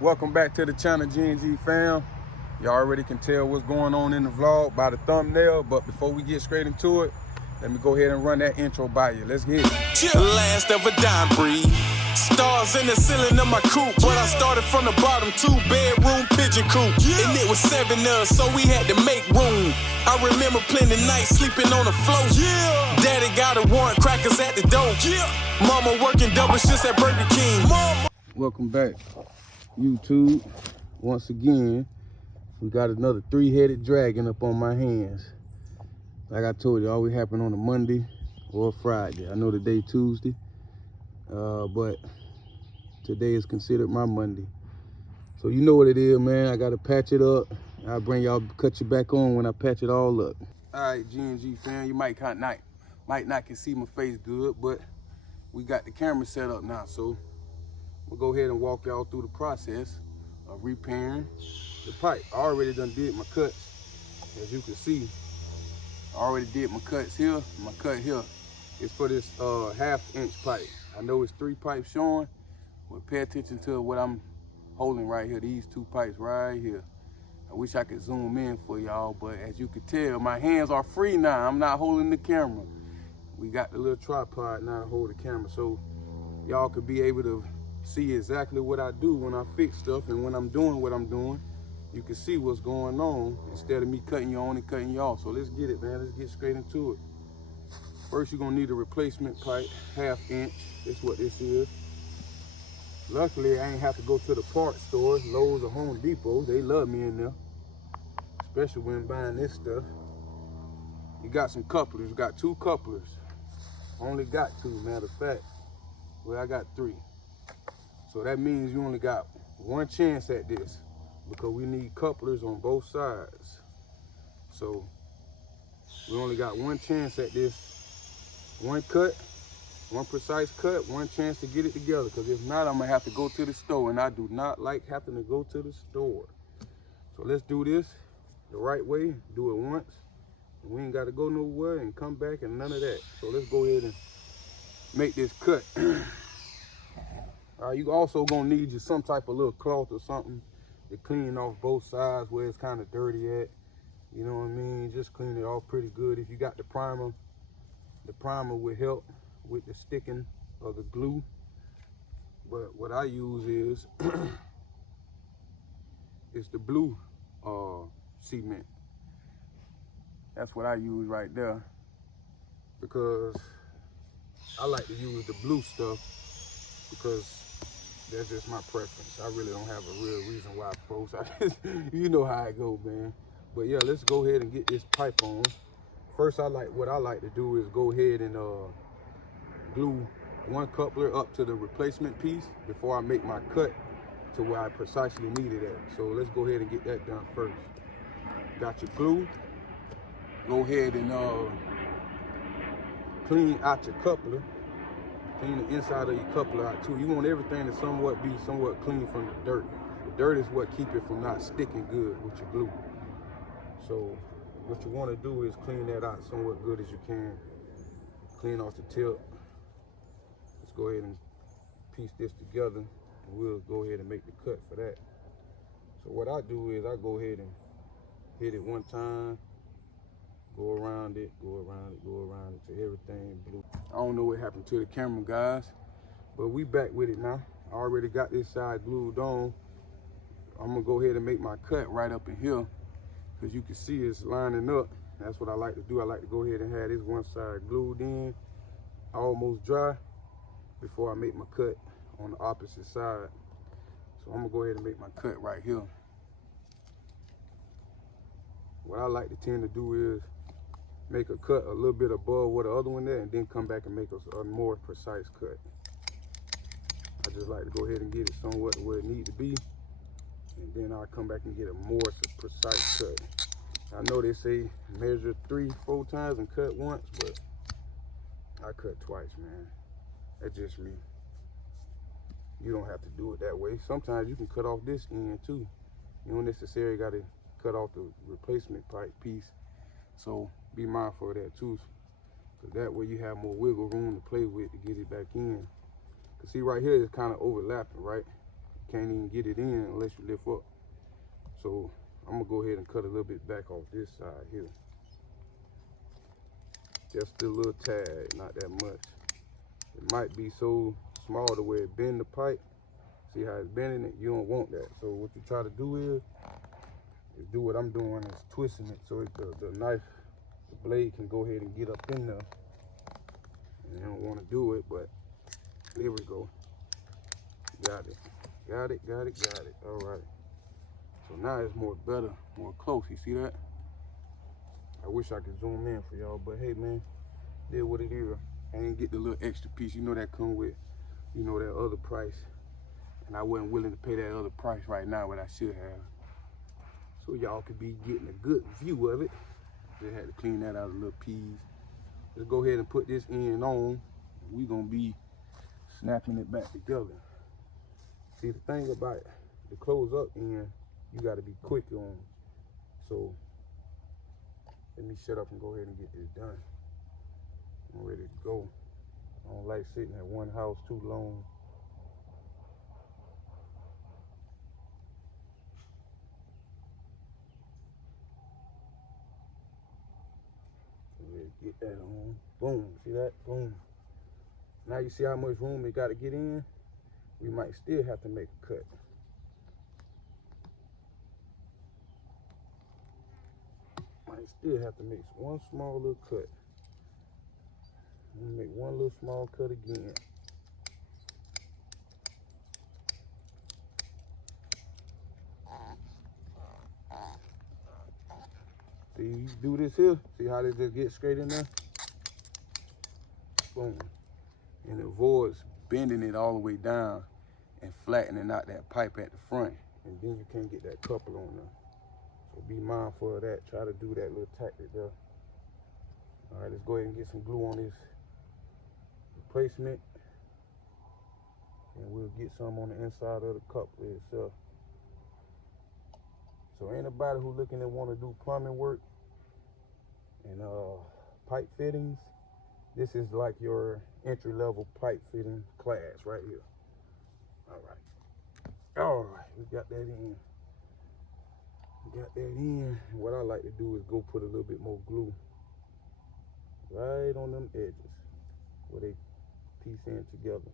Welcome back to the channel, G&G fam. You already can tell what's going on in the vlog by the thumbnail, but before we get straight into it, let me go ahead and run that intro by you. Let's get it. Last of a dime breed. Stars in the ceiling of my coupe, but I started from the bottom, 2-bedroom pigeon coop. And it was 7 of us, so we had to make room. I remember plenty nights sleeping on the floor. Daddy got a warrant, crackers at the door. Mama working double shifts at Burger King. Welcome back, YouTube. Once again, we got another 3-headed dragon up on my hands. Like I told you, it always happen on a Monday or a Friday. I know today Tuesday, but today is considered my Monday. So you know what it is, man. I gotta patch it up. I'll bring y'all, cut you back on when I patch it all up. All right, G&G fam, you might not can see my face good, but we got the camera set up now, so we'll go ahead and walk y'all through the process of repairing the pipe. I already done did my cuts, as you can see. I already did my cuts here. My cut here is for this 1/2-inch pipe. I know it's 3 pipes showing, but pay attention to what I'm holding right here. These 2 pipes right here. I wish I could zoom in for y'all, but as you can tell, my hands are free now. I'm not holding the camera. We got the little tripod now to hold the camera, so y'all could be able to see exactly what I do when I fix stuff, and when I'm doing what I'm doing, you can see what's going on instead of me cutting you on and cutting you off. So let's get it, man. Let's get straight into it. First, you're gonna need a replacement pipe, 1/2-inch. That's what this is. Luckily, I ain't have to go to the parts store, Lowe's or Home Depot. They love me in there, especially when buying this stuff. You got some couplers. You got 2 couplers. Only got 2, matter of fact. Well, I got 3. So that means you only got 1 chance at this, because we need couplers on both sides. So we only got 1 chance at this. 1 cut, 1 precise cut, 1 chance to get it together, because if not, I'm gonna have to go to the store, and I do not like having to go to the store. So let's do this the right way, do it once. We ain't gotta go nowhere and come back and none of that. So let's go ahead and make this cut. You also gonna need you some type of little cloth or something to clean off both sides where it's kind of dirty at. You know what I mean? Just clean it off pretty good. If you got the primer will help with the sticking of the glue. But what I use is it's the blue cement. That's what I use right there, because I like to use the blue stuff, because that's just my preference. I really don't have a real reason why I post. You know how I go, man. But yeah, let's go ahead and get this pipe on. First, what I like to do is go ahead and glue 1 coupler up to the replacement piece before I make my cut to where I precisely need it at. So let's go ahead and get that done first. Got your glue. Go ahead and clean out your coupler. Clean the inside of your coupler out too. You want everything to be somewhat clean from the dirt. The dirt is what keeps it from not sticking good with your glue. So what you want to do is clean that out somewhat good as you can. Clean off the tip. Let's go ahead and piece this together, and we'll go ahead and make the cut for that. So what I do is I go ahead and hit it 1 time, go around it, go around it, go around it till everything blue. I don't know what happened to the camera, guys, but we back with it now. I already got this side glued on. I'm gonna go ahead and make my cut right up in here, because you can see it's lining up. That's what I like to do. I like to go ahead and have this one side glued in, almost dry, before I make my cut on the opposite side. So I'm gonna go ahead and make my cut right here. What I like to tend to do is make a cut a little bit above where the other one is, and then come back and make a more precise cut. I just like to go ahead and get it somewhat where it needs to be, and then I'll come back and get a more precise cut. I know they say measure 3-4 times and cut once, but I cut twice, man. That's just me. You don't have to do it that way. Sometimes you can cut off this end too. You don't necessarily got to cut off the replacement pipe piece. So be mindful of that too, because that way you have more wiggle room to play with to get it back in. Cause see right here, it's kind of overlapping, right? can't even get it in unless you lift up. So I'm gonna go ahead and cut a little bit back off this side here. Just a little tad, not that much. It might be so small to where it bend the pipe. See how it's bending it? You don't want that. So what you try to do is do what I'm doing, is twisting it so the knife, the blade can go ahead and get up in there. And you don't want to do it, but there we go. Got it. Got it, got it, got it. All right. So now it's more better, more close. You see that? I wish I could zoom in for y'all, but hey, man, did what it is. I didn't get the little extra piece. You know that come with, you know, that other price. And I wasn't willing to pay that other price right now, but I should have. So y'all could be getting a good view of it. Just had to clean that out a little piece. Let's go ahead and put this end on. We're gonna be snapping it back together. See, the thing about it, the close up end, you gotta be quick on. So let me shut up and go ahead and get this done. I'm ready to go. I don't like sitting at one house too long. Get that on. Boom. See that? Boom. Now you see how much room it got to get in? We might still have to make a cut. Might still have to make one small little cut. I'm gonna make one little small cut again. See, you do this here. See how they just get straight in there? Boom. And it avoids bending it all the way down and flattening out that pipe at the front. And then you can't get that couple on there. So be mindful of that. Try to do that little tactic there. All right, let's go ahead and get some glue on this replacement. And we'll get some on the inside of the coupler itself. So anybody who looking to want to do plumbing work and pipe fittings, this is like your entry-level pipe fitting class right here. All right, we got that in. And what I like to do is go put a little bit more glue right on them edges where they piece in together,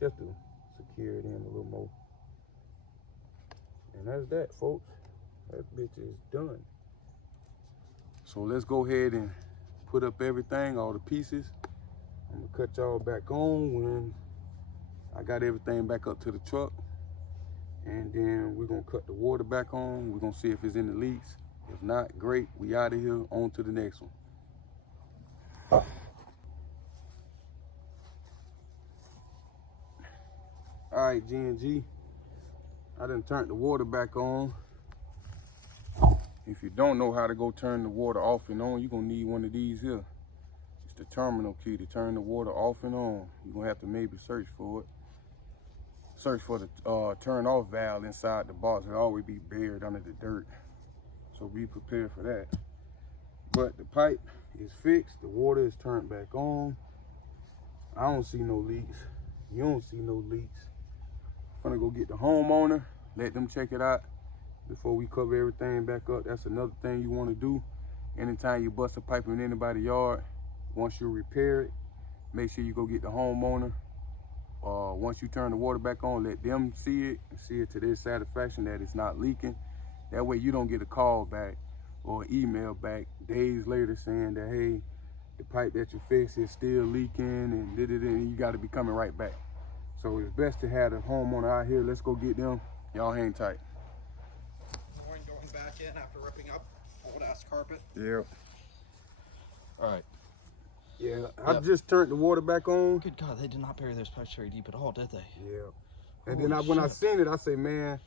just to secure it in a little more. And that's that, folks. That bitch is done. So let's go ahead and put up everything, all the pieces. I'm gonna cut y'all back on when I got everything back up to the truck. And then we're gonna cut the water back on. We're gonna see if it's any leaks. If not, great, we out of here, on to the next one. All right, G&G. I done turned the water back on. If you don't know how to go turn the water off and on, you're gonna need one of these here. It's the terminal key to turn the water off and on. You're gonna have to maybe search for it. Search for the turn off valve inside the box. It'll always be buried under the dirt. So be prepared for that. But the pipe is fixed. The water is turned back on. I don't see no leaks. You don't see no leaks. I'm gonna go get the homeowner, let them check it out before we cover everything back up. That's another thing you want to do. Anytime you bust a pipe in anybody's yard, once you repair it, make sure you go get the homeowner. Once you turn the water back on, let them see it and see it to their satisfaction that it's not leaking. That way you don't get a call back or an email back days later saying that, hey, the pipe that you fixed is still leaking and you got to be coming right back. So it's best to have the homeowner out here. Let's go get them. Y'all hang tight. Going back in after ripping up old ass carpet. Yeah. All right. Yeah, I just turned the water back on. Good God, they did not bury those pipes very deep at all, did they? Yeah. And then when I seen it, I say, man,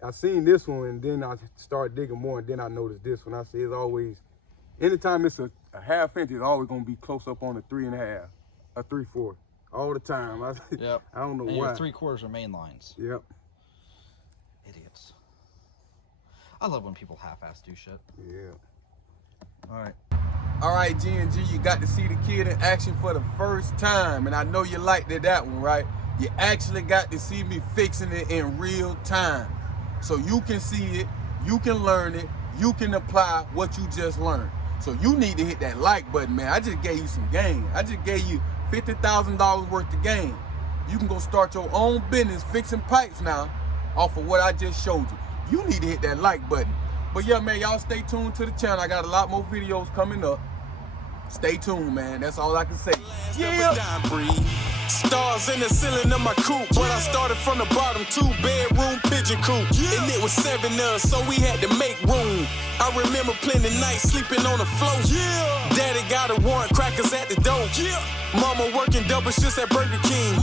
I seen this one, and then I started digging more, and then I noticed this one. I say, it's always, anytime it's a half inch, it's always gonna be close up on a 3.5, a 3/4, all the time. Yep. I don't know and why. Your 3/4 are main lines. Yep. Idiots. I love when people half-ass do shit. Yeah. All right. All right, G&G, you got to see the kid in action for the first time, and I know you liked that one, right? You actually got to see me fixing it in real time. So you can see it, you can learn it, you can apply what you just learned. So you need to hit that like button, man. I just gave you some game. I just gave you $50,000 worth of game. You can go start your own business fixing pipes now off of what I just showed you. You need to hit that like button. But yeah, man, y'all stay tuned to the channel. I got a lot more videos coming up. Stay tuned, man. That's all I can say. Yeah. Stars in the ceiling of my coupe, but I started from the bottom, 2-bedroom pigeon coop. And it was 7 of us, so we had to make room. I remember plenty nights sleeping on the floor. Daddy got a warrant, crackers at the door. Mama working double shifts at Burger King.